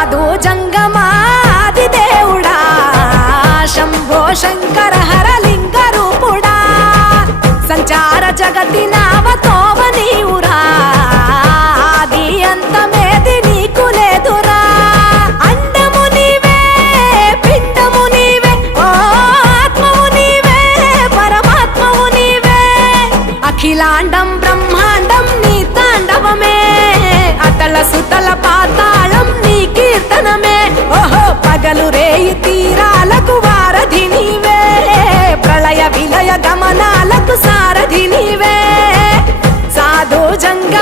సాధు జంగమాది దేవుడా శంభో శంకర హరలింగ రూపుడా సంచార జగతి నావతోవ నీవురా ఆది అంతమేది నీకు లేదురా అండము నీవే పిండము నీవే ఓ ఆత్మవు నీవే పరమాత్మవు నీవే అఖిలాండం బ్రహ్మాండం నీ తాండవమే అతల సుతల పాతాళం నీ కీర్తనమే ఓహో పగలు రేయి తీరాలకు వారధి నీవే ప్రళయ విలయ గమనాలకు సారథి నీవే సాధు జంగ